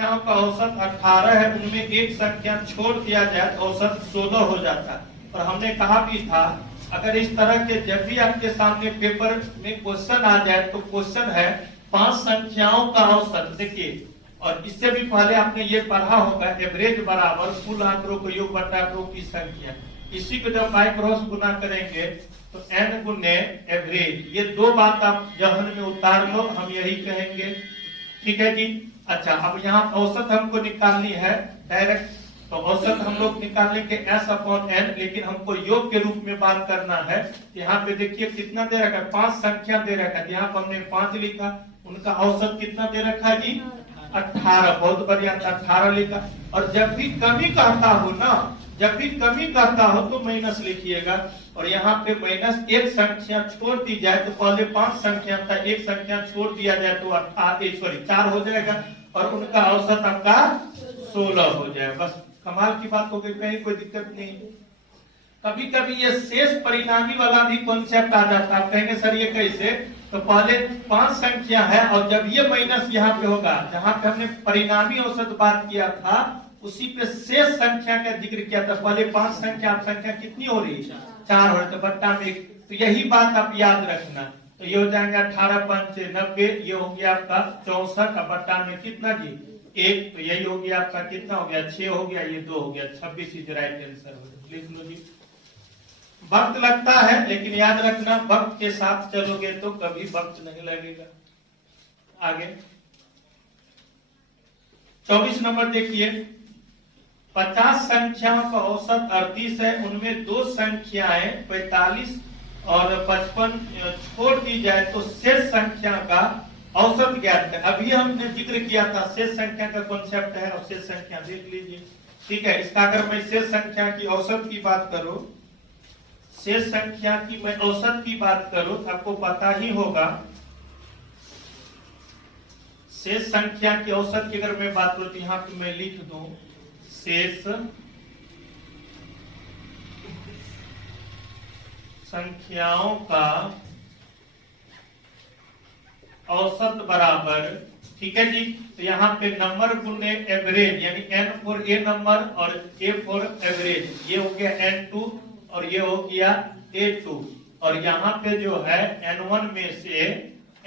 संख्याओं का औसत 18 है, उनमें एक संख्या छोड़ दिया जाए तो औसत 16 हो जाता है। और हमने कहा भी था अगर इस तरह के जब भी आपके सामने पेपर में क्वेश्चन आ जाए तो क्वेश्चन है 5 संख्याओं का औसत। देखिए, और इससे भी पहले आपने ये पढ़ा होगा एवरेज बराबर कुल आंकड़ों को योग बटा आंकड़ों की संख्या। इसी को जब बाई क्रॉस गुना करेंगे तो n गुने एवरेज, ये दो बात आप जहन में उतार लो, हम यही कहेंगे। ठीक है जी। अच्छा, अब यहाँ औसत हमको निकालनी है डायरेक्ट, तो औसत हम लोग निकालेंगे S/n, लेकिन हमको योग के रूप में बात करना है। यहाँ पे देखिए कितना दे रखा है, 5 संख्या दे रखा है, यहाँ पर हमने 5 लिखा, उनका औसत कितना दे रखा है जी 18। बहुत बढ़िया, 18 लिखा। और जब भी कमी कहता हो ना, जब भी कमी कहता हो तो माइनस लिखिएगा। और यहाँ पे माइनस एक संख्या छोड़ दी जाए तो पहले 5 संख्या था, एक संख्या छोड़ दिया जाए तो 4 हो जाएगा और उनका औसत आपका 16 हो जाए। बस कमाल की बात हो गई, कहीं कोई दिक्कत नहीं। कभी कभी ये शेष परिणामी वाला भी कॉन्सेप्ट आ जाता है। आप कहेंगे सर ये कैसे, तो पहले 5 संख्या है और जब ये माइनस यहाँ पे होगा, जहाँ पे हमने परिणामी औसत बात किया था उसी पे शेष संख्या का जिक्र किया था। पहले 5 संख्या, आप संख्या कितनी हो रही है 4 हो रही, तो बट्टा में 1। तो यही बात आप याद रखना। तो ये हो जाएंगे 18 पंचे 90, ये हो गया आपका 64 का बट्टा में कितना जी 1, तो यही हो गया आपका कितना हो गया 6 हो गया, ये 2 हो गया 26 इज राइट आंसर हो गया। लिख लो जी। वक्त लगता है लेकिन याद रखना वक्त के साथ चलोगे तो कभी वक्त नहीं लगेगा। आगे 24 नंबर देखिए, 50 संख्याओं का औसत 38 है, उनमें 2 संख्याएं 45 और 55 छोड़ दी जाए तो शेष संख्या का औसत ज्ञात है। अभी हमने जिक्र किया था शेष संख्या का कॉन्सेप्ट है, और शेष संख्या देख लीजिए। ठीक है, इसका अगर मैं शेष संख्या की औसत की बात करूं, शेष संख्या की मैं औसत की बात करूं तो आपको पता ही होगा शेष संख्या की औसत की अगर मैं बात करूं तो यहाँ पे मैं लिख दूं शेष संख्याओं का औसत बराबर, ठीक है जी। तो यहाँ पे नंबर गुने एवरेज, यानी n फॉर ए नंबर और a फॉर एवरेज, ये हो गया n2 और ये हो गया a2। और यहाँ पे जो है n1 में से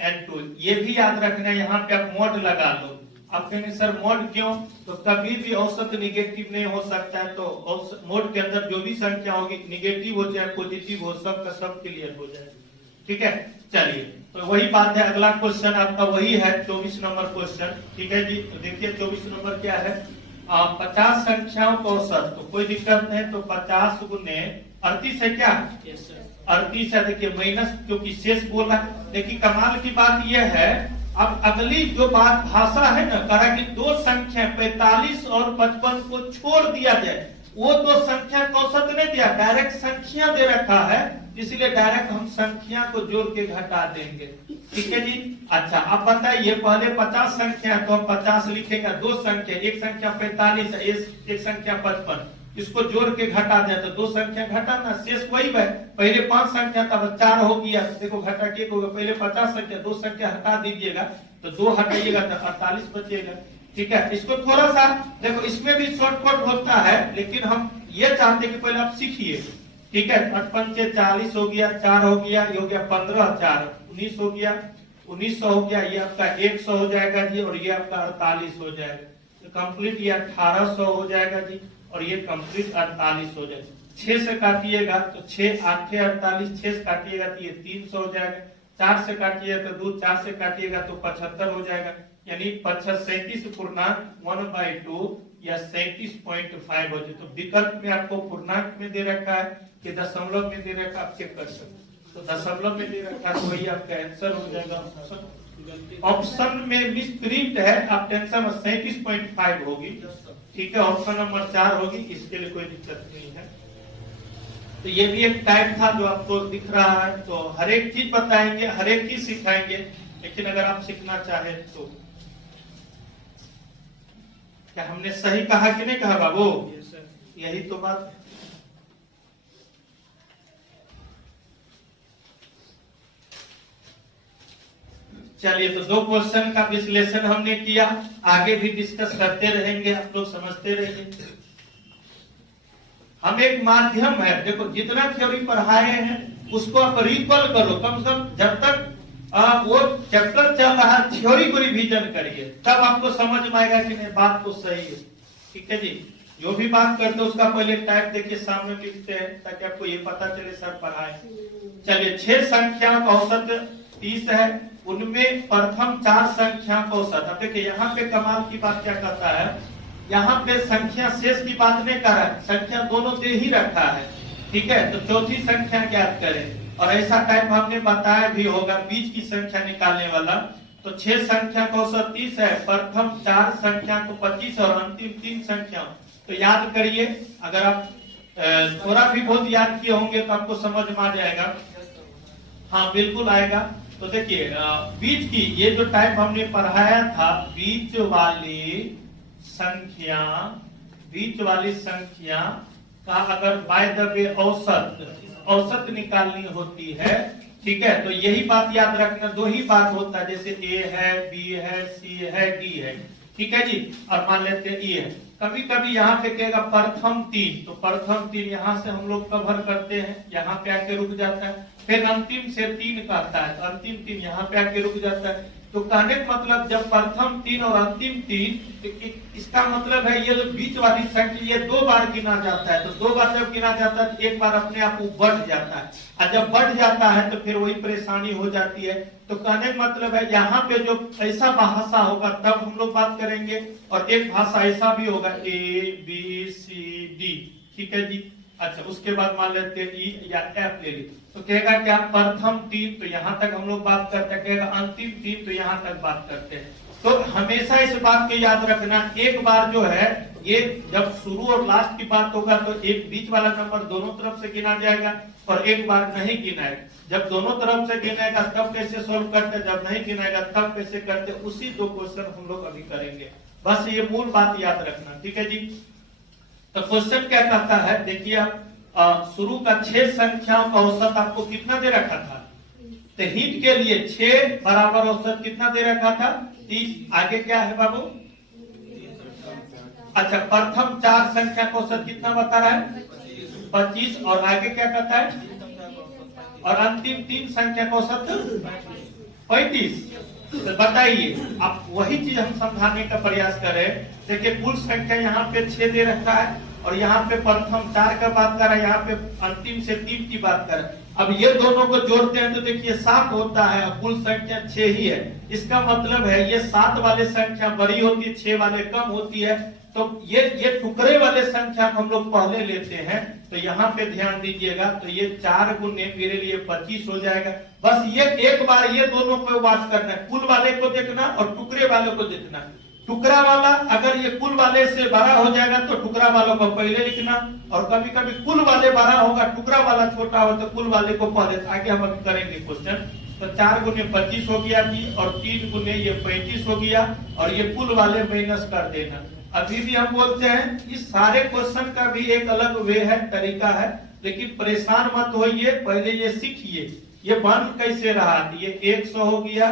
n2, ये भी याद रखना, यहाँ पे आप मोड लगा लो। आप कहेंगे सर मोड क्यों, तो कभी भी औसत निगेटिव नहीं हो सकता है, तो मोड के अंदर जो भी संख्या होगी निगेटिव हो चाहे पॉजिटिव हो, सब का सब क्लियर हो जाए। ठीक है, चलिए तो वही बात है। अगला क्वेश्चन आपका वही है 24 नंबर क्वेश्चन। ठीक है जी, तो देखिए 24 नंबर क्या है, 50 संख्याओं का औसत, तो कोई दिक्कत नहीं, तो 50 गुने 38 है क्या, 38 है। देखिए माइनस क्योंकि शेष बोला। देखिए कमाल की बात यह है, अब अगली जो बात भाषा है ना, करा कि 2 संख्या 45 और 55 को छोड़ दिया जाए, वो 2 संख्या का औसत नहीं दिया, डायरेक्ट संख्या दे रखा है, इसलिए डायरेक्ट हम संख्या को जोड़ के घटा देंगे। ठीक है जी। अच्छा, अब बताइए पहले 50 संख्या तो हम 50 लिखेगा, 2 संख्या, एक संख्या 45 है, एक संख्या 55, इसको जोड़ के घटा दिया तो 2 संख्या घटाना, शेष वही है। पहले 5 संख्या था 4 हो गया, देखो घटा के होगा, पहले 50 संख्या 2 संख्या हटा दीजिएगा तो 2 हटाइएगा तो 48 बचेगा। ठीक है, इसको थोड़ा सा देखो, इसमें भी शॉर्टकट होता है, लेकिन हम ये चाहते कि पहले आप सीखिए। ठीक है, 55 से 40 हो गया, 4 हो गया, ये हो गया 15, 4 19 हो गया, 1900 हो गया, ये आपका 100 हो जाएगा जी, और ये आपका 48 हो जाएगा। तो कंप्लीट ये 1800 हो जाएगा जी, और ये कंप्लीट 48 हो जाएगा। 6 से काटिएगा तो 6 8 48, 6 से काटिएगा तो ये 300 हो जाएगा, 4 से काटिएगा तो 2, 4 से काटिएगा तो 75 हो जाएगा, यानी 37.1/2 या 37.5 हो जाए। तो विकल्प में आपको पूर्णांक में दे रखा है कि दशमलव में दे रखा, आप चेक कर सकते, तो दशमलव में दे रखा तो वही आपका आंसर हो जाएगा। ऑप्शन में मिस प्रिंट है, आप टेंशन 37.5 होगी। ठीक है, ऑप्शन नंबर 4 होगी, इसके लिए कोई दिक्कत नहीं है। तो ये भी एक टाइप था जो आपको दिख रहा है। तो हर एक चीज बताएंगे, हर एक चीज सिखाएंगे, लेकिन अगर आप सीखना चाहे तो। क्या हमने सही कहा कि नहीं कहा बाबू? यही तो बात है। चलिए, तो 2 क्वेश्चन का विश्लेषण हमने किया, आगे भी डिस्कस करते रहेंगे, आप लोग समझते रहेंगे। हम एक माध्यम है, देखो जितना थ्योरी पढ़ाए हैं उसको आप रिकॉल करो, कम से कम जब तक वो चैप्टर चल रहा है थ्योरी को रिवीजन करिए, तब आपको समझ में आएगा कि नहीं बात तो सही है। ठीक है जी, जो भी बात करते हैं उसका पहले टाइप देखिए, सामने लिखते हैं ताकि आपको ये पता चले सर पढ़ाए। चलिए, 6 संख्या का औसत 30 है, उनमें प्रथम 4 संख्या का औसत। अब देखिए यहाँ पे कमाल की बात क्या कहता है, यहाँ पे संख्या शेष की बात नहीं कर रहा है, संख्या दोनों दे ही रखा है। ठीक है, तो चौथी संख्या ज्ञात करें, और ऐसा टाइप हमने बताया भी होगा बीच की संख्या निकालने वाला। तो 6 संख्या का औसत 30 है, प्रथम 4 संख्या को 25 और अंतिम 3 संख्या। तो याद करिए, अगर आप थोड़ा भी बहुत याद किए होंगे तो आपको समझ में आ जाएगा। हाँ बिल्कुल आएगा। तो देखिए बीच की ये जो टाइप हमने पढ़ाया था, बीच वाली संख्या का अगर बाय द वे औसत निकालनी होती है, ठीक है, तो यही बात याद रखना, 2 ही बात होता है, जैसे ए है, बी है, सी है, डी है। ठीक है जी, और मान लेते हैं ई है। कभी कभी यहाँ पे कहेगा प्रथम 3, तो प्रथम 3 यहाँ से हम लोग कवर करते हैं, यहाँ पे आके रुक जाता है। फिर अंतिम से 3 कहता है, तो अंतिम 3 यहाँ पे आके रुक जाता है। तो कहने का मतलब जब प्रथम 3 और अंतिम 3, इसका मतलब है ये जो बीच वाली संख्या ये 2 बार गिना जाता है। तो 2 बार जब गिना जाता है तो एक बार अपने आप वो बढ़ जाता है, और जब बढ़ जाता है तो फिर वही परेशानी हो जाती है। तो कहने का मतलब है यहाँ पे जो ऐसा भाषा होगा तब हम लोग बात करेंगे, और एक भाषा ऐसा भी होगा A B C D। ठीक है जी, अच्छा उसके बाद मान लेते हैं ई या एफ ले ली, तो कहेगा क्या प्रथम 3, तो यहाँ तक हम लोग बात करते हैं, कहेगा अंतिम 3, तो यहाँ तक बात करते हैं। तो हमेशा इस बात को याद रखना, एक बार जो है ये जब शुरू और लास्ट की बात होगा तो एक बीच वाला नंबर दोनों तरफ से गिना जाएगा, और एक बार नहीं गिनाएगा। जब दोनों तरफ से गिनाएगा तब कैसे सोल्व करते, जब नहीं गिनाएगा तब कैसे करते, उसी 2 क्वेश्चन हम लोग अभी करेंगे। बस ये मूल बात याद रखना। ठीक है जी, तो क्वेश्चन क्या कहता है, देखिए आप शुरू का 6 संख्याओं का औसत आपको कितना दे रखा था, तो हिंट के लिए 6 बराबर औसत कितना दे रखा था, 30। आगे क्या है बाबू, अच्छा प्रथम 4 संख्या का औसत कितना बता रहा है, 25, और आगे क्या कहता है, और अंतिम 3 संख्या का औसत 35। तो बताइए, आप वही चीज हम समझाने का प्रयास करें। देखिए कुल संख्या यहाँ पे 6 दे रखा है, और यहाँ पे प्रथम 4 का बात कर रहा है, यहाँ पे अंतिम से 3 की बात कर रहा है। अब ये दोनों को जोड़ते हैं तो देखिए 7 होता है, कुल संख्या 6 ही है। इसका मतलब है ये 7 वाले संख्या बड़ी होती है, 6 वाले कम होती है। तो ये टुकड़े वाले संख्या हम लोग पहले लेते हैं, तो यहाँ पे ध्यान दीजिएगा। तो ये 4 गुने मेरे लिए 25 हो जाएगा। बस ये एक बार ये दोनों को बात करना है, कुल वाले को देखना और टुकड़े वाले को देखना। टुकड़ा वाला अगर ये कुल वाले से बड़ा हो जाएगा तो टुकड़ा वालों को पहले लिखना, और कभी कभी कुल वाले बड़ा होगा टुकड़ा वाला छोटा हो तो कुल वाले को पहले। आगे हम अभी करेंगे क्वेश्चन। तो 4 गुने 25 हो गया जी, और 3 गुने ये 35 हो गया, और ये कुल वाले माइनस कर देना। अभी भी हम बोलते हैं इस सारे क्वेश्चन का भी एक अलग वे है, तरीका है, लेकिन परेशान मत होइए, पहले ये सीखिए ये बंद कैसे रहा। ये 100 हो गया,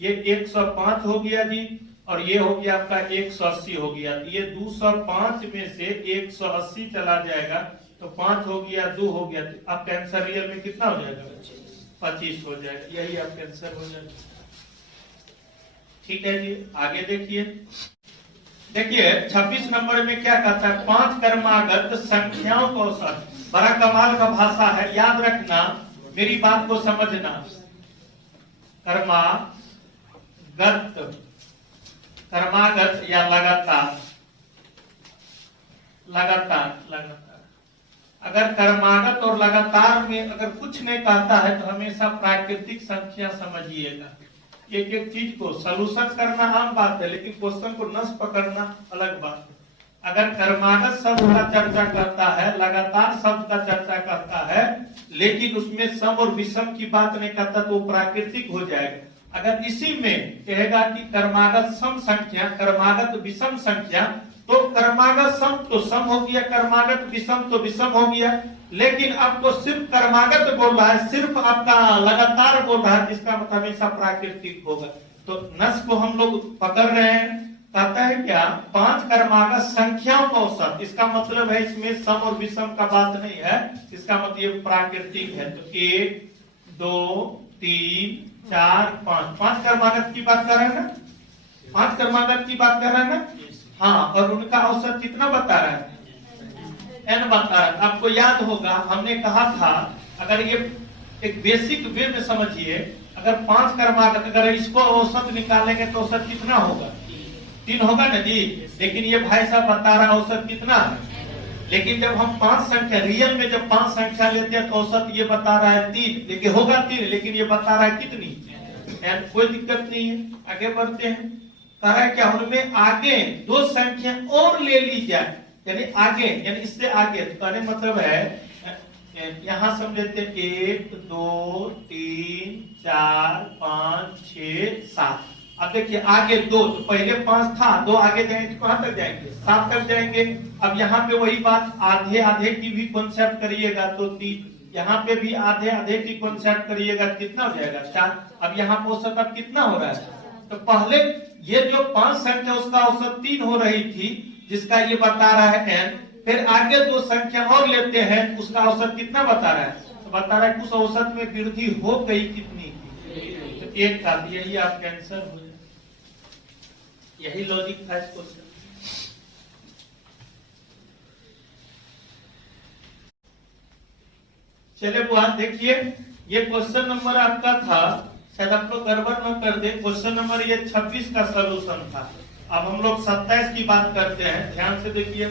ये 105 हो गया जी, और ये हो गया आपका 180 हो गया। ये 205 में से 180 चला जाएगा तो 5 हो गया, 2 हो गया। आपका आंसर रियल में कितना हो जाएगा, 25 हो जाएगा। यही आपका आंसर हो जाएगा। ठीक है जी, आगे देखिए। देखिए 26 नंबर में क्या कहता है, 5 क्रमागत संख्याओं का औसत। बड़ा कमाल का भाषा है, याद रखना, मेरी बात को समझना। क्रमागत या लगातार। अगर क्रमागत और लगातार में अगर कुछ नहीं कहता है तो हमेशा प्राकृतिक संख्या समझिएगा। एक एक चीज को सॉल्यूशन करना आम बात है, लेकिन क्वेश्चन को नस पकड़ना अलग बात है। अगर क्रमागत शब्द का चर्चा करता है, लगातार शब्द का चर्चा करता है, लेकिन उसमें सम और विषम की बात नहीं करता तो प्राकृतिक हो जाएगा। अगर इसी में कहेगा कि क्रमागत सम संख्या, क्रमागत विषम संख्या, तो क्रमागत सम तो सम हो गया, क्रमागत विषम तो विषम हो गया। लेकिन आपको सिर्फ क्रमागत बोल रहा है, सिर्फ आपका लगातार बोल रहा है, जिसका मतलब हमेशा प्राकृतिक होगा। तो नस को हम लोग पकड़ रहे हैं, कहता है क्या 5 क्रमागत संख्याओं का औसत। इसका मतलब है इसमें सम और विषम का बात नहीं है, इसका मतलब ये प्राकृतिक है। तो 1 2 3 4 5 5 क्रमागत की बात कर रहे हैं ना, 5 क्रमागत की बात कर रहे हैं ना। हाँ, और उनका औसत कितना बता रहा है, n बता रहा है। आपको याद होगा हमने कहा था, अगर ये एक बेसिक वे में समझिए, अगर 5 क्रमागत अगर इसको औसत निकालेंगे तो औसत कितना होगा, 3 होगा ना जी। लेकिन ये भाई साहब बता रहा है औसत कितना है। लेकिन जब हम 5 संख्या रियल में जब 5 संख्या लेते हैं तो औसत ये बता रहा है 3, लेकिन होगा 3, लेकिन ये बता रहा है कितनी, कोई दिक्कत नहीं है। आगे बढ़ते हैं, कह रहा है क्या उनमें आगे 2 संख्या और ले ली जाए, यानी आगे यानी इससे आगे। तो कहने मतलब है यहां समझ लेते 1 2 3 4 5 6 7। अब देखिए आगे 2, तो पहले 5 था, 2 आगे जाएंगे तो कहां तक जाएंगे, 7 तक जाएंगे। अब यहाँ पे वही बात, आधे आधे की भी कॉन्सेप्ट करिएगा तो 3, यहाँ पे भी आधे आधे की कॉन्सेप्ट करिएगा कितना हो जाएगा 4। अब यहाँ पे औसत अब कितना हो रहा है, तो पहले ये जो 5 संख्या उसका औसत 3 हो रही थी, जिसका ये बता रहा है n। फिर आगे 2 संख्या और लेते हैं, उसका औसत कितना बता रहा है, तो बता रहा है उस औसत में वृद्धि हो गई कितनी, तो 1 का। यही आपका आंसर हो जाए, यही लॉजिक था इस क्वेश्चन। चलिए वो देखिए, ये क्वेश्चन नंबर आपका था, शायद आप लोग गड़बड़ न कर दे, क्वेश्चन नंबर ये 26 का सलूशन था। अब हम लोग 27 की बात करते हैं, ध्यान से देखिए।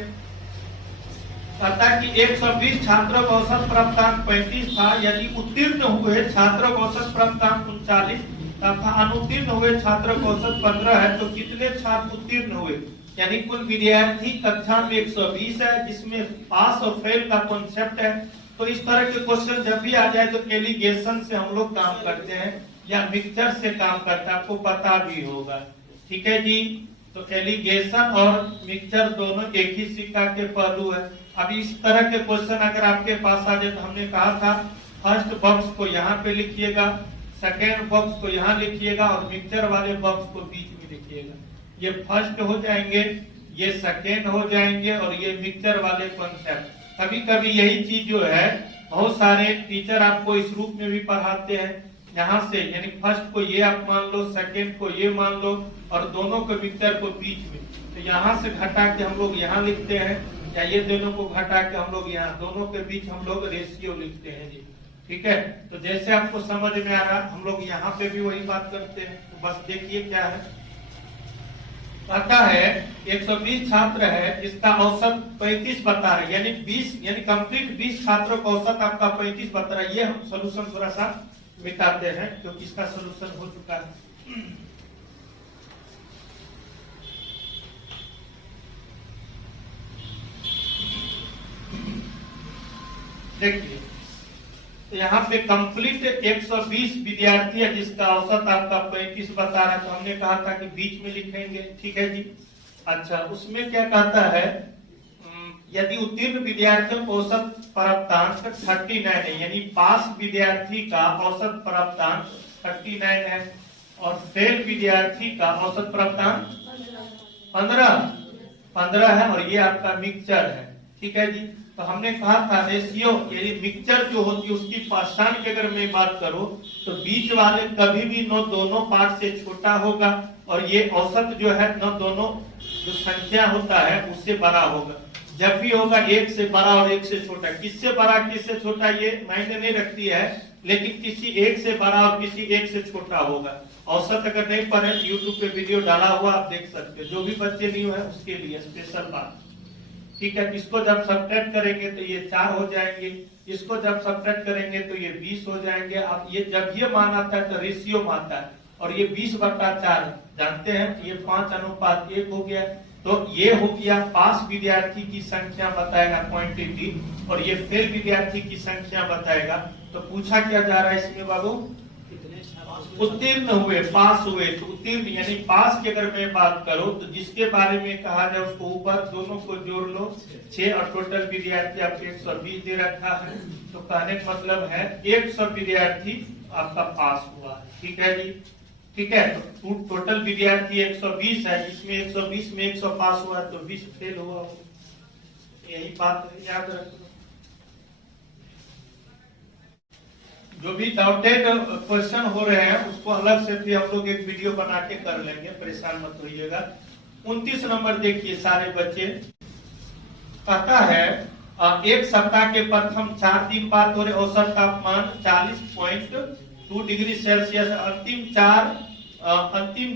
कहता है कि 120 छात्रों का औसत प्राप्तांक 35 था, यदि उत्तीर्ण हुए छात्रों का औसत प्राप्तांक 39 तथा अनुत्तीर्ण हुए छात्रों का औसत 15 है, तो कितने छात्र उत्तीर्ण हुए। यानी कुल विद्यार्थी कक्षा में 120 है, जिसमें पास और फेल का कॉन्सेप्ट है। तो इस तरह के क्वेश्चन जब भी आ जाए तो एलिगेशन से हम लोग काम करते हैं या मिक्सचर से काम करते हैं, आपको पता भी होगा, ठीक है जी। तो एलिगेशन और मिक्सचर दोनों एक ही सिक्का के पहलू है। अब इस तरह के क्वेश्चन अगर आपके पास आ जाए तो हमने कहा था फर्स्ट बॉक्स को यहाँ पे लिखिएगा, सेकेंड बॉक्स को यहाँ लिखिएगा और मिक्सचर वाले बॉक्स को बीच में लिखिएगा। ये फर्स्ट हो जाएंगे, ये सेकेंड हो जाएंगे और ये मिक्सचर वाले कॉन्सेप्ट। कभी कभी यही चीज जो है बहुत सारे टीचर आपको इस रूप में भी पढ़ाते हैं, यहाँ से यानी फर्स्ट को ये आप मान लो, सेकेंड को ये मान लो और दोनों को मिक्सचर को बीच में। तो यहाँ से घटा के हम लोग यहाँ लिखते हैं, या ये दोनों को घटा के हम लोग यहाँ, दोनों के बीच हम लोग रेशियो लिखते हैं जी, ठीक है। तो जैसे आपको समझ में आ रहा, हम लोग यहाँ पे भी वही बात करते हैं। तो बस देखिए क्या है, कहता है 120 छात्र है, इसका औसत 35 बता रहा है, यानी 20 यानी कंप्लीट 20 छात्रों का औसत आपका 35 बता रहा है। ये हम सोल्यूशन थोड़ा सा मिटाते हैं क्योंकि इसका सोल्यूशन हो चुका है। देखिए तो यहाँ पे कंप्लीट 120 विद्यार्थी है, जिसका औसत आपका 35 बता रहा है। तो हमने कहा था कि बीच में लिखेंगे, ठीक है जी। अच्छा, उसमें क्या कहता है, यदि उत्तीर्ण विद्यार्थियों का औसत प्राप्तांक 39 है, यानी पास विद्यार्थी का औसत प्राप्तांक 39 है और फेल विद्यार्थी का औसत प्राप्तांक 15 है और ये आपका मिक्सचर है, ठीक है जी। तो हमने कहा था रेशियो यानी मिक्सचर जो होती है उसकी पहचान की अगर मैं बात करूं तो बीच वाले कभी भी न दोनों पार्ट से छोटा होगा और ये औसत जो है न दोनों जो संख्या होता है उससे बड़ा होगा। जब भी होगा 1 से बड़ा और 1 से छोटा, किससे बड़ा किससे छोटा ये मायने नहीं रखती है, लेकिन किसी 1 से बड़ा और किसी 1 से छोटा होगा। औसत अगर नहीं पढ़े यूट्यूब पे वीडियो डाला हुआ आप देख सकते हो, जो भी बच्चे न्यू है उसके लिए स्पेशल बात, ठीक है। इसको जब सब्ट्रैक्ट करेंगे तो ये 4 हो जाएंगे, इसको जब सब्ट्रैक्ट करेंगे तो ये 20 हो जाएंगे। अब ये जब ये मान आता है तो रेशियो में आता है और ये 20/4 जानते हैं, ये 5:1 हो गया। तो ये हो गया पास विद्यार्थी की संख्या बताएगा क्वांटिटी और ये फेल विद्यार्थी की संख्या बताएगा। तो पूछा क्या जा रहा है इसमें बाबू, उत्तीर्ण हुए, पास हुए। तो उत्तीर्ण यानी पास की अगर मैं बात करूं तो जिसके बारे में कहा जाए उसको ऊपर दोनों को जोड़ लो 6 और टोटल विद्यार्थी आपके 120 दे रखा है। तो कहने का मतलब है 100 विद्यार्थी आपका पास हुआ, ठीक है जी। ठीक है। तो टोटल विद्यार्थी 120 है, जिसमें 120 में 100 पास हुआ तो 20 फेल हुआ। यही बात याद रखो। जो भी डाउटेड क्वेश्चन हो रहे हैं उसको अलग से भी हम लोग एक वीडियो बना के कर लेंगे, परेशान मत होइएगा। 29 नंबर देखिए सारे बच्चे, कहता है एक सप्ताह के प्रथम 4 दिन बाद और औसत तापमान 40.2 डिग्री सेल्सियस, अंतिम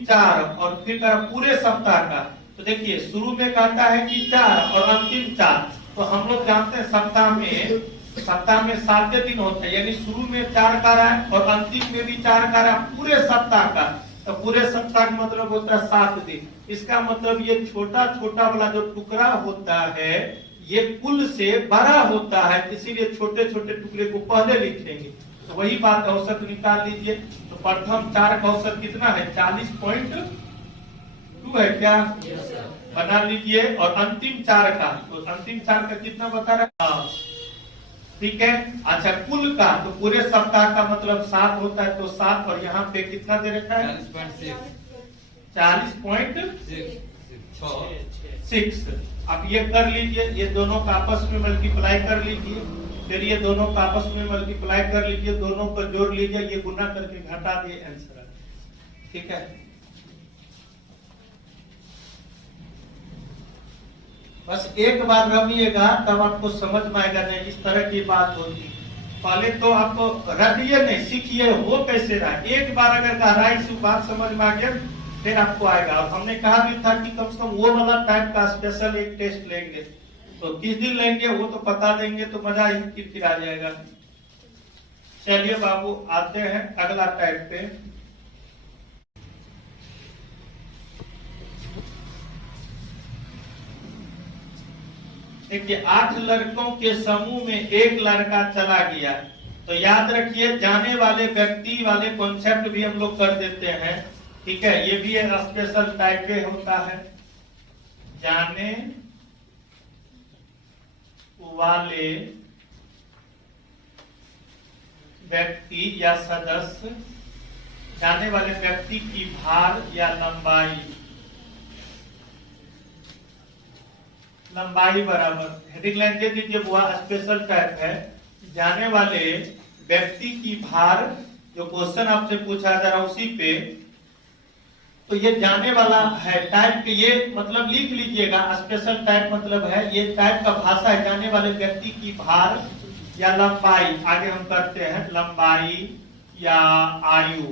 चार और फिर पूरे सप्ताह का। तो देखिए शुरू में कहता है कि 4 और अंतिम 4, तो हम लोग जानते हैं सप्ताह में 7 दिन होते हैं, यानी शुरू में 4 का रहा है और अंतिम में भी 4 का रहा, पूरे सप्ताह का। तो पूरे सप्ताह का मतलब होता है 7 दिन। इसका मतलब ये छोटा छोटा वाला जो टुकड़ा होता है ये कुल से बड़ा होता है, इसीलिए छोटे छोटे टुकड़े को पहले लिखेंगे। तो वही बात, औसत निकाल लीजिए। तो प्रथम 4 का औसत कितना है? 40.2 है क्या? बना लीजिए। और अंतिम 4 का, तो अंतिम 4 का कितना बता रहा है? ठीक है। अच्छा, कुल का तो पूरे सप्ताह का मतलब 7 होता है, तो 7 और यहाँ पे कितना दे रखा है? 40.6। अब ये कर लीजिए, ये दोनों का आपस में मल्टीप्लाई कर लीजिए, फिर ये दोनों का आपस में मल्टीप्लाई कर लीजिए, दोनों को जोड़ लीजिए, ये गुना करके घटा दिए, आंसर। ठीक है। बस एक बार रमिएगा तब आपको समझ में आएगा। नहीं इस तरह की बात होती, पहले तो आपको रटिए नहीं, सीखिए हो कैसे रहा। एक बार अगर गहराई से बात समझ में आ गया फिर आपको आएगा। और हमने कहा भी था कि कम से कम वो वाला टाइप का स्पेशल एक टेस्ट लेंगे, तो किस दिन लेंगे वो तो बता देंगे, तो मजा ही फिर आ जाएगा। चलिए बाबू आते हैं अगला टाइप पे। देखिए 8 लड़कों के समूह में एक लड़का चला गया। तो याद रखिए जाने वाले व्यक्ति वाले कॉन्सेप्ट भी हम लोग कर देते हैं। ठीक है, ये भी एक स्पेशल टाइप पे होता है। जाने वाले व्यक्ति या सदस्य, जाने वाले व्यक्ति की भार या लंबाई बराबर, हेडिंग लाइन दे दीजिए। वो स्पेशल टाइप है। जाने वाले व्यक्ति की भार, जो क्वेश्चन आपसे पूछा जा रहा उसी पे, तो ये जाने वाला है टाइप के, ये मतलब लिख लीजिएगा। स्पेशल टाइप मतलब है ये टाइप का भाषा है। जाने वाले व्यक्ति की भार या लंबाई, आगे हम करते हैं लंबाई या आयु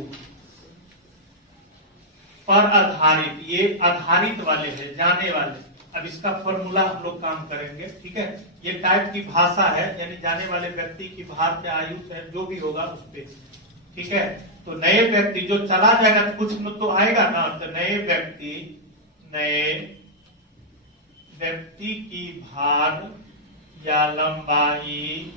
पर आधारित, ये आधारित वाले हैं जाने वाले। अब इसका फॉर्मूला हम लोग काम करेंगे। ठीक है, ये टाइप की भाषा है, यानी जाने वाले व्यक्ति की भार पे आयु से जो भी होगा उस पे। ठीक है, तो नए व्यक्ति जो चला जाएगा तो कुछ में तो आएगा ना, तो नए व्यक्ति की भार या लंबाई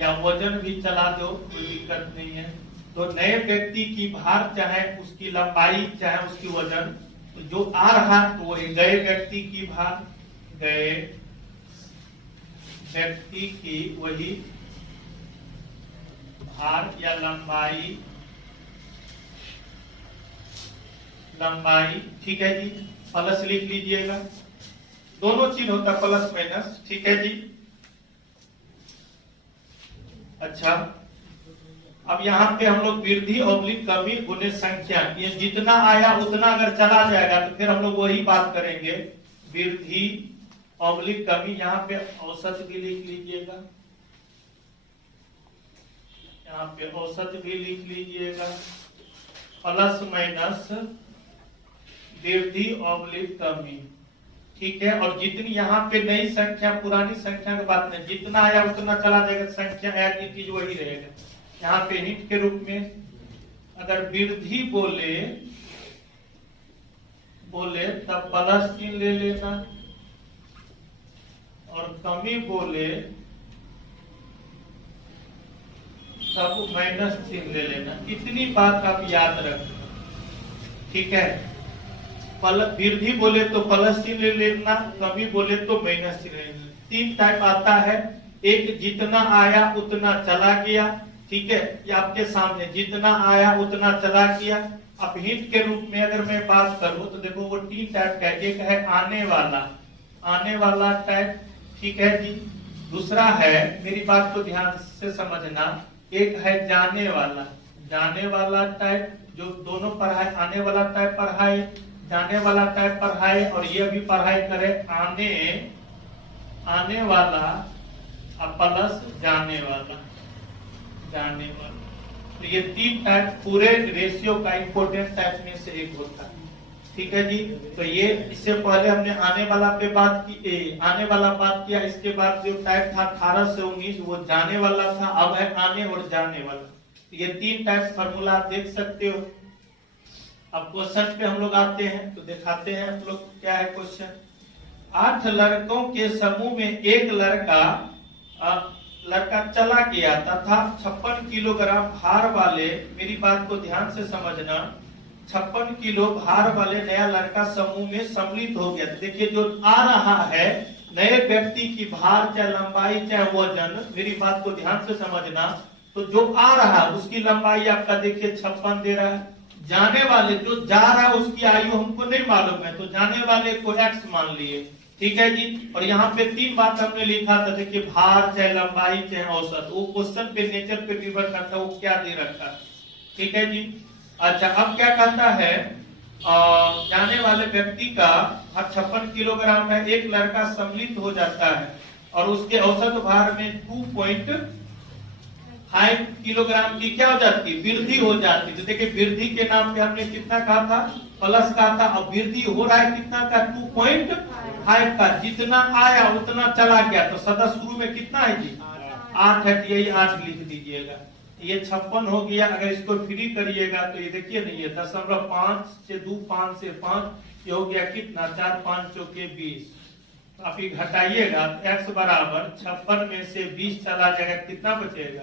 या वजन भी चला दो, कोई दिक्कत नहीं है। तो नए व्यक्ति की भार चाहे उसकी लंबाई चाहे उसकी वजन, तो जो आ रहा तो वही गए व्यक्ति की भार, गए व्यक्ति की वही भार या लंबाई। ठीक है जी, प्लस लिख लीजिएगा। दोनों चीज होता है प्लस माइनस। ठीक है जी। अच्छा, अब यहाँ पे हम लोग वृद्धि ऑब्लिक कमी गुणे संख्या, ये जितना आया उतना अगर चला जाएगा तो फिर हम लोग वही बात करेंगे। वृद्धि ऑब्लिक कमी, यहाँ पे औसत भी लिख लीजिएगा, यहाँ पे औसत भी लिख लीजिएगा। प्लस माइनस वृद्धि ऑब्लिक कमी। ठीक है, और जितनी यहाँ पे नई संख्या पुरानी संख्या की बात नहीं, जितना आया उतना चला जाएगा, संख्या एज इट इज वही रहेगा। यहाँ पे हिंट के रूप में अगर वृद्धि बोले तब प्लस चिन्ह ले लेना, और कमी बोले तब माइनस चिन्ह ले लेना। इतनी बात आप याद रखना। ठीक है, वृद्धि बोले तो प्लस चिन्ह ले लेना, कमी बोले तो माइनस चिन्ह ले लेना। 3 टाइप आता है। एक जितना आया उतना चला गया, ठीक है, ये आपके सामने जितना आया उतना चला किया। अब हिंट के रूप में अगर मैं बात करूं तो देखो वो 3 टाइप का, एक है आने वाला टाइप, ठीक है जी। दूसरा है, मेरी बात को ध्यान से समझना, एक है जाने वाला टाइप, जो दोनों पढ़ाई, आने वाला टाइप पढ़ाई, जाने वाला टाइप पढ़ाई, और ये भी पढ़ाई करे आने वाला प्लस जाने वाला। तो ये 3 टाइप पूरे रेशियो का इंपोर्टेंट टाइप में से एक होता है, ठीक है जी। तो ये इससे पहले हमने आने वाला पे बात किया। इसके बाद जो टाइप था 18 से 19 वो जाने वाला था, अब है आने और जाने वाला। तो ये 3 टाइप फार्मूला आप देख सकते हो। अब क्वेश्चन पे हम लोग आते हैं तो दिखाते हैं हम लोग क्या है क्वेश्चन। 8 लड़कों के समूह में एक लड़का चला गया तथा 56 किलोग्राम भार वाले, मेरी बात को ध्यान से समझना, 56 किलो भार वाले नया लड़का समूह में सम्मिलित हो गया। तो देखिए जो आ रहा है नए व्यक्ति की भार चाहे लंबाई चाहे वजन, मेरी बात को ध्यान से समझना, तो जो आ रहा उसकी लंबाई आपका देखिए 56 दे रहा है। जाने वाले जो जा रहा है उसकी आयु हमको नहीं मालूम है, तो जाने वाले को x मान लिए, ठीक है जी। और यहाँ पे 3 बात हमने लिखा था, देखिए भार चाहे लंबाई चाहे औसत, वो क्वेश्चन पे नेचर पे निर्भर करता है वो क्या दे रखा है, ठीक है जी। अच्छा अब क्या कहता है, जाने वाले व्यक्ति का 56 किलोग्राम है, एक लड़का सम्मिलित हो जाता है और उसके औसत भार में 2.5 किलोग्राम की क्या हो जाती है, वृद्धि हो जाती है। तो देखिए वृद्धि के नाम पे हमने कितना कहा था, प्लस कहा था, अब वृद्धि हो रहा है कितना का, 2.5 का। जितना आया उतना चला गया, तो सदा शुरू में कितना है जी 8 है, यही 8 लिख दीजिएगा। ये 56 हो गया। अगर इसको फ्री करिएगा तो ये देखिए नहीं है 0.5 से 2, 5 से 5, ये हो गया कितना, 4 5 चौके 20। तो आप ये घटाइएगा, x बराबर 56 में से 20 चला जाएगा, कितना बचेगा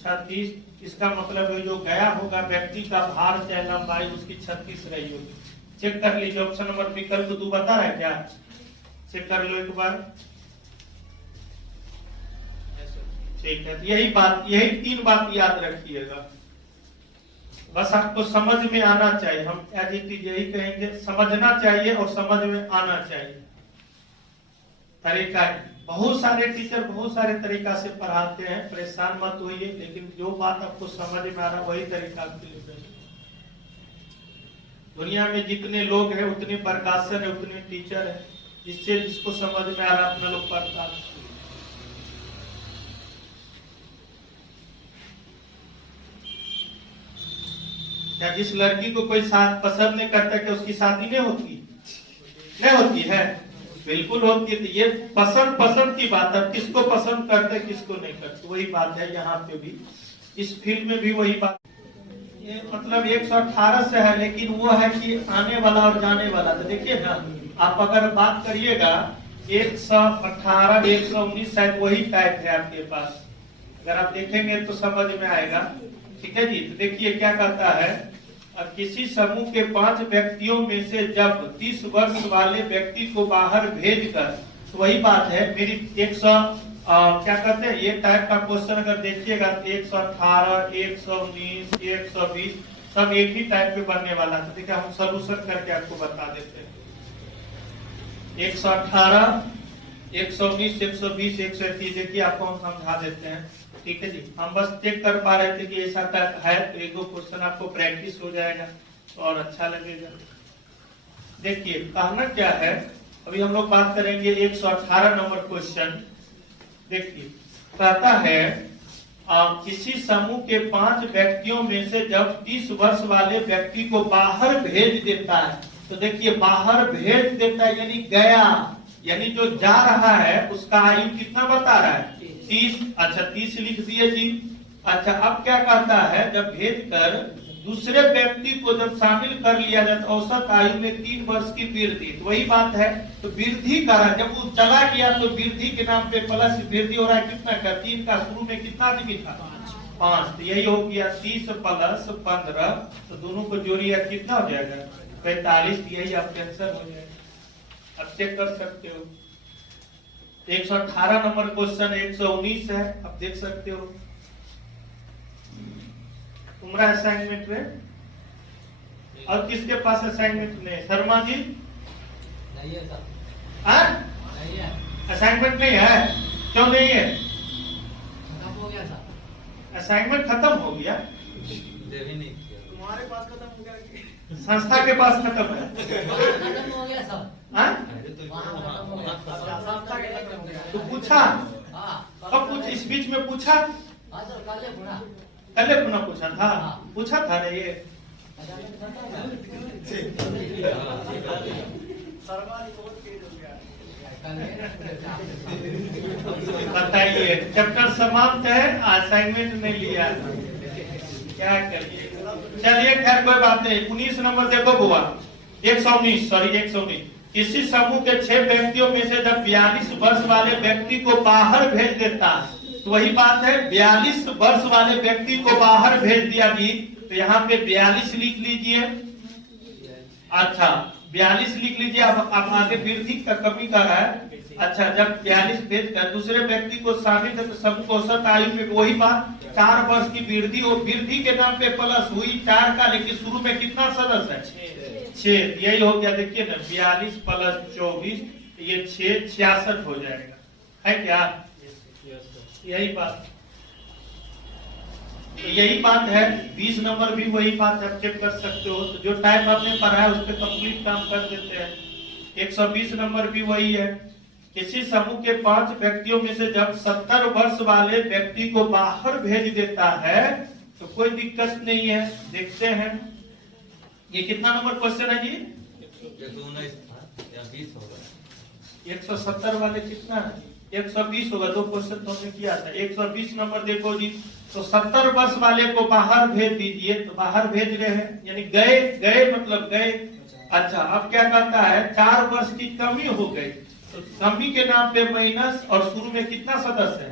36। इसका मतलब है जो गया होगा व्यक्ति का भार चाहे लंबाई उसकी 36 रही होगी। चेक कर लीजिए, ऑप्शन नंबर विकल्प 2 बता रहा है क्या, चेक कर लो एक बार, ठीक है। यही 3 बात याद रखिएगा, बस आपको समझ में आना चाहिए। हम एज इट इज यही कहेंगे, समझना चाहिए और समझ में आना चाहिए। तरीका बहुत सारे टीचर बहुत सारे तरीका से पढ़ाते हैं, परेशान मत होइए, लेकिन जो बात आपको समझ में आ रहा वही तरीका आपके लिए बेस्ट। दुनिया में जितने लोग हैं उतने प्रकाशन है, उतने टीचर है, जिससे जिसको समझ में आ रहा अपना लोग पढ़ता है। क्या जिस लड़की को कोई साथ पसंद नहीं करता क्या उसकी शादी नहीं होती है? बिल्कुल होती है। तो ये पसंद की बात है, किसको पसंद करते किसको नहीं करते, वही बात है यहाँ पे भी, इस फील्ड में भी वही बात। ये मतलब 118 से है, लेकिन वो है कि आने वाला और जाने वाला। तो देखिए ना, आप अगर बात करिएगा 118 119 शायद वही टाइप है आपके पास, अगर आप देखेंगे तो समझ में आएगा, ठीक है जी। तो देखिए क्या कहता है, किसी समूह के 5 व्यक्तियों में से जब 30 वर्ष वाले व्यक्ति को बाहर भेजकर, तो वही बात है मेरी 100 क्या कहते हैं, ये टाइप का क्वेश्चन अगर देखिएगा 118 119 120 सब एक ही टाइप पे बनने वाला है। तो देखिए हम सॉल्यूशन करके आपको बता देते हैं। 118 119 120 130 देखिए आपको हम समझा देते हैं, ठीक है जी। हम बस चेक कर पा रहे थे कि ऐसा टाइप है, तो 1-2 क्वेश्चन आपको प्रैक्टिस हो जाएगा तो और अच्छा लगेगा। देखिए कहना क्या है, अभी हम लोग बात करेंगे 118 नंबर क्वेश्चन। देखिए कहता है किसी समूह के 5 व्यक्तियों में से जब 30 वर्ष वाले व्यक्ति को बाहर भेज देता है, तो देखिए बाहर भेज देता है यानी गया, यानी जो जा रहा है उसका आयु कितना बता रहा है 30। अच्छा 30 लिख दिए जी। अच्छा अब क्या कहता है, जब भेजकर दूसरे व्यक्ति को जब शामिल कर लिया जाए तो औसत आयु में 3 वर्ष की वृद्धि, तो वही बात है। तो वृद्धि कर रहा है, जब वो चला गया तो वृद्धि के नाम पे प्लस वृद्धि हो रहा है, कितना का 3 का, शुरू में कितना आदमी था 5, तो यही हो गया 30 प्लस 15, तो दोनों को जोड़िए कितना हो जाएगा 45, यही आपका आंसर हो जाएगा। अब चेक कर सकते हो। 118 नंबर क्वेश्चन 119 है, आप देख सकते हो। तुम्हारा असाइनमेंट में और किसके पास असाइनमेंट नहीं? शर्मा जी नहीं है सर। नहीं है। असाइनमेंट नहीं है? क्यों नहीं है? खत्म हो गया सर। असाइनमेंट खत्म हो गया? तुम्हारे पास खत्म हो गया? संस्था के पास खत्म है? खत्म हो गया सर। हाँ? वहाँ खत्म हो गया। संस्था के खत्म हो गया। तो पूछा? हाँ। कब पूछ? इस बीच में पूछा? हाँ सर, कल है पूरा। कल पुनः पूछा था? हाँ। पूछा था ना ये? शर्मा रिपोर्ट पेज हो गया। बताइए, चैप्टर समाप्त है, असाइनमेंट नहीं लिया, क्या करिए? चलिए खैर कोई बात नहीं। 19 नंबर देखो बुआ, 119 सॉरी 119। किसी समूह के 6 व्यक्तियों में से जब 42 वर्ष वाले व्यक्ति को बाहर भेज देता, तो वही बात है, 42 वर्ष वाले व्यक्ति को बाहर भेज दिया जी, तो यहाँ पे 42 लिख लीजिए। अच्छा 42 लिख लीजिए। अब आगे वृद्धि का कमी का है। अच्छा जब 42 भेज कर दूसरे व्यक्ति को शामिल कर, तो समूह औसत आयु में वही बात, 4 वर्ष की वृद्धि, और वृद्धि के नाम पे प्लस हुई 4 का, लेकिन शुरू में कितना सदस्य है? 6। यही हो गया, देखिए ना, 42 प्लस 24 ये 6 66 हो जाएगा, है क्या? यही बात, यही बात है। 20 नंबर भी वही बात है, चेक कर सकते हो। तो जो टाइम आपने पढ़ा है उस पर कंप्लीट काम कर देते हैं। 120 नंबर भी वही है। किसी समूह के 5 व्यक्तियों में से जब 70 वर्ष वाले व्यक्ति को बाहर भेज देता है तो कोई दिक्कत नहीं है। देखते हैं ये कितना नंबर क्वेश्चन है जी? 170 वाले कितना है? 120 होगा, 2 क्वेश्चन तो हमने किया था। 120 नंबर देखो जी, तो 70 वर्ष वाले को बाहर भेज दीजिए, तो बाहर भेज रहे हैं यानी गए, गए मतलब गए। अच्छा अब क्या कहता है, 4 वर्ष की कमी हो गई, तो कमी के नाम पे माइनस, और शुरू में कितना सदस्य है?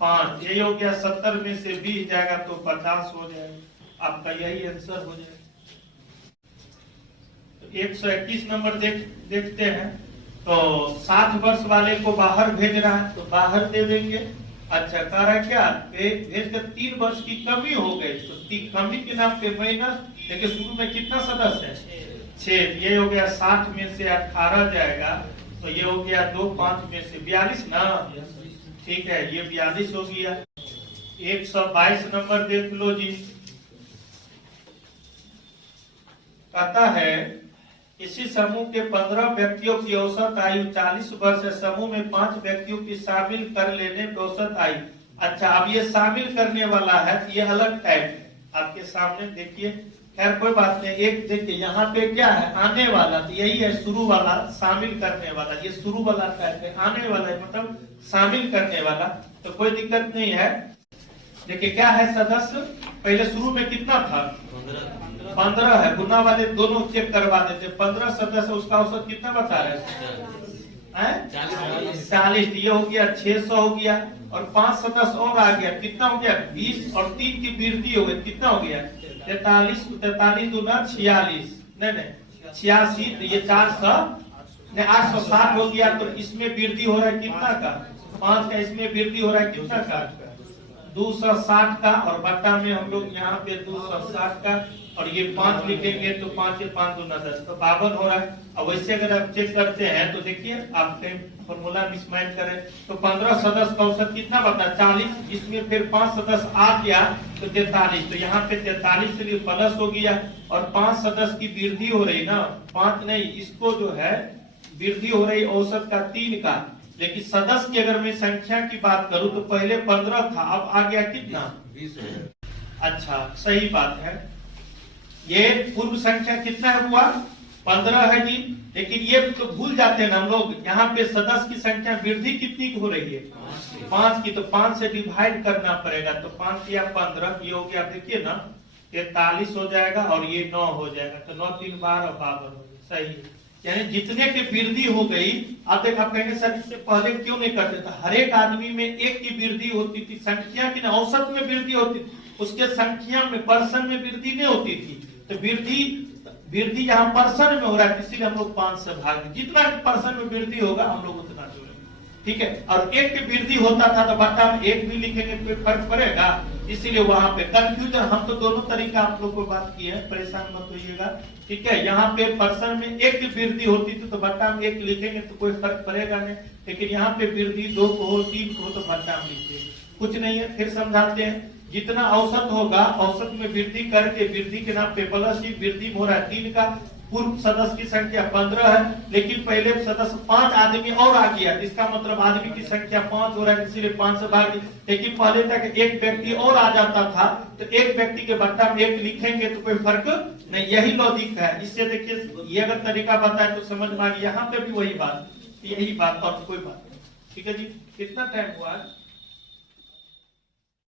5। यही हो गया, 70 में से 20 जाएगा तो 50 हो जाएगा। आपका यही आंसर हो जाएगा। तो 121 नंबर देखते हैं। तो 60 वर्ष वाले को बाहर भेज रहा है, तो बाहर दे देंगे। अच्छा कह रहा है क्या, भेज कर 3 वर्ष की कमी हो गई, तो कमी के नाम पे माइनस, लेकिन शुरू में कितना सदस्य है? 6। ये हो गया 60 में से 18 जाएगा, तो ये हो गया 2 5 में से 42 ना, ठीक है, ये 42 हो गया। 122 नंबर देख लो जी, कहता है किसी समूह के 15 व्यक्तियों की औसत आयु 40 वर्ष है, समूह में 5 व्यक्तियों की शामिल कर लेने पे औसत आयु। अच्छा अब ये शामिल करने वाला है, ये अलग टाइप है आपके सामने, देखिए। खैर कोई बात नहीं। एक देखिए यहाँ पे क्या है, आने वाला, तो यही है शुरू वाला, शामिल करने वाला, ये शुरू वाला टाइप है। आने वाला है मतलब शामिल करने वाला, तो कोई दिक्कत नहीं है। देखिए क्या है, सदस्य पहले शुरू में कितना था? 15 है। गुना वाले दोनों चेक करवा देते। 15 सदस्य, उसका औसत कितना बता रहे हैं? 40। ये हो गया 600 हो गया, और 5 सदस्य और आ गया, कितना हो गया? 20, और 3 की वृद्धि हो गई, कितना हो गया? 43। 43 दूना 46, नहीं 86, तो ये 400 नहीं 860 हो गया। तो इसमें वृद्धि हो रहा है कितना का? 5 का। इसमें वृद्धि हो रहा है कितना का? 260 का, और बट्टा में हम लोग यहाँ पे 260 का, और ये 5 लिखेंगे तो 5 से 5 दूना 10, तो 52 हो रहा है। अब वैसे अगर आप चेक करते हैं तो देखिए, आप कहीं फॉर्मूला मिसमाइंड करें तो 15 सदस्य का औसत कितना बता? 40, जिसमें फिर 5 सदस्य आ गया तो 43, तो यहाँ पे 43 के लिए प्लस हो गया, और 5 सदस्य की वृद्धि हो रही ना, 5 नहीं, इसको जो है वृद्धि हो रही औसत का 3 का। लेकिन सदस्य की अगर मैं संख्या की बात करूं तो पहले 15 था, अब आ गया कितना? 20। अच्छा सही बात है। ये पूर्व संख्या कितना हुआ? 15 है जी। लेकिन ये तो भूल जाते हैं ना हम लोग, यहाँ पे सदस्य की संख्या वृद्धि कितनी की हो रही है? 5 की, तो 5 से डिवाइड करना पड़ेगा, तो 5 या 15, ये हो गया देखिए ना 43 हो जाएगा, और ये 9 हो जाएगा, तो 9 3 12 52 हो गया। सही है, यानी जितने की वृद्धि हो गई। आप कहेंगे सर इससे पहले क्यों नहीं करते थे? हर एक आदमी में 1 की वृद्धि होती थी, संख्या की ना औसत में वृद्धि होती थी, उसके संख्या में पर्सन में वृद्धि नहीं होती थी। तो वृद्धि यहाँ पर्सन में हो रहा है, इसीलिए हम लोग 5 से भाग, जितना पर्सन में वृद्धि होगा हम लोग उतना जोड़ेंगे। ठीक है। और एक की वृद्धि होता था तो बट्टा में एक भी लिखेंगे तो कोई फर्क पड़ेगा, इसीलिए वहां पे कंफ्यूजन। हम तो दोनों तरीका आप लोग को बात की है, परेशान मत होइएगा, ठीक है। यहाँ पे पर्सन में एक की वृद्धि होती थी तो बट्टा में एक लिखेंगे तो कोई फर्क पड़ेगा नहीं, लेकिन यहाँ पे वृद्धि 2 को हो 3 को हो तो बट्टा में लिखिए, कुछ नहीं है। फिर समझाते हैं, जितना औसत होगा औसत में वृद्धि करके वृद्धि के नाम पे प्लस ही वृद्धि हो रहा है 3 का। पूर्व सदस्य की संख्या 15 है, लेकिन पहले सदस्य 5 आदमी और आ गया, इसका मतलब आदमी की संख्या 5 हो रहा है, इसीलिए 5 से भाग। लेकिन पहले तक एक व्यक्ति और आ जाता था तो एक व्यक्ति के बट्टा में एक लिखेंगे तो कोई फर्क नहीं, यही लॉजिक है। इससे देखिए ये अगर तरीका बताए तो समझ में आ गया। यहाँ पे भी वही बात, यही बात और कोई बात नहीं, ठीक है जी। कितना टाइम हुआ?